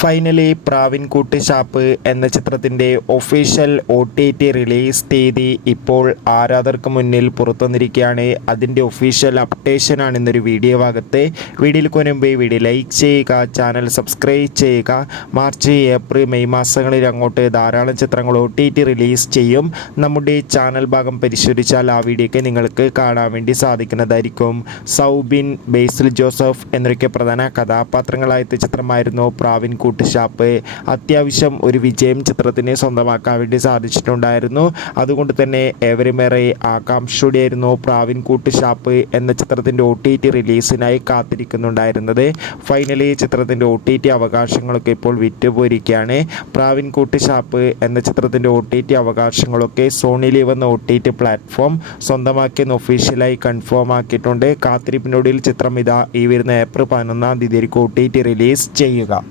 Finally പ്രാവിൻകൂട്ട് shop എന്ന ചിത്രത്തിൻ്റെ official OTT release തീയതി ഇപ്പോൾ ആരാധകർക്ക് മുന്നിൽ പുറത്തുവന്നിരിക്കുകയാണ്. അതിൻ്റെ ഒഫീഷ്യൽ അപ്ഡേഷനാണ് ഇന്നൊരു വീഡിയോ ഭാഗത്ത്. വീഡിയോയിൽ മുൻപ് വീഡിയോ ലൈക്ക് ചെയ്യുക, ചാനൽ സബ്സ്ക്രൈബ് ചെയ്യുക. മാർച്ച്, ഏപ്രിൽ, മെയ് മാസങ്ങളിൽ അങ്ങോട്ട് ധാരാളം ചിത്രങ്ങൾ OTT റിലീസ് ചെയ്യും. നമ്മുടെ ചാനൽ ഭാഗം പരിശോധിച്ചാൽ ആ വീഡിയോയ്ക്ക് നിങ്ങൾക്ക് കാണാൻ വേണ്ടി സാധിക്കുന്നതായിരിക്കും. സൗബിൻ, ബേസിൽ ജോസഫ് എന്നൊക്കെ പ്രധാന കഥാപാത്രങ്ങളായ ചിത്രമായിരുന്നു പ്രാവിൻകൂട്ട് ഷാപ്പ്. അത്യാവശ്യം ഒരു വിജയം ചിത്രത്തിന് സ്വന്തമാക്കാൻ വേണ്ടി സാധിച്ചിട്ടുണ്ടായിരുന്നു. അതുകൊണ്ട് തന്നെ ഏവരുമേറെ ആകാംക്ഷയോടെയായിരുന്നു പ്രാവിൻകൂട്ട് ഷാപ്പ് എന്ന ചിത്രത്തിൻ്റെ OTT റിലീസിനായി കാത്തിരിക്കുന്നുണ്ടായിരുന്നത്. ഫൈനലി ചിത്രത്തിൻ്റെ OTT അവകാശങ്ങളൊക്കെ ഇപ്പോൾ വിറ്റുപോയിരിക്കുകയാണ്. പ്രാവിൻകൂട്ട് ഷാപ്പ് എന്ന ചിത്രത്തിൻ്റെ OTT അവകാശങ്ങളൊക്കെ സോണി ലീവ് എന്ന OTT പ്ലാറ്റ്ഫോം സ്വന്തമാക്കിയെന്ന് ഒഫീഷ്യലായി കൺഫേം ആക്കിയിട്ടുണ്ട്. കാത്തിരിപ്പിനൊടുവിൽ ചിത്രം ഇതാ ഈ വരുന്ന ഏപ്രിൽ 11 തീയതി OTT റിലീസ് ചെയ്യുക.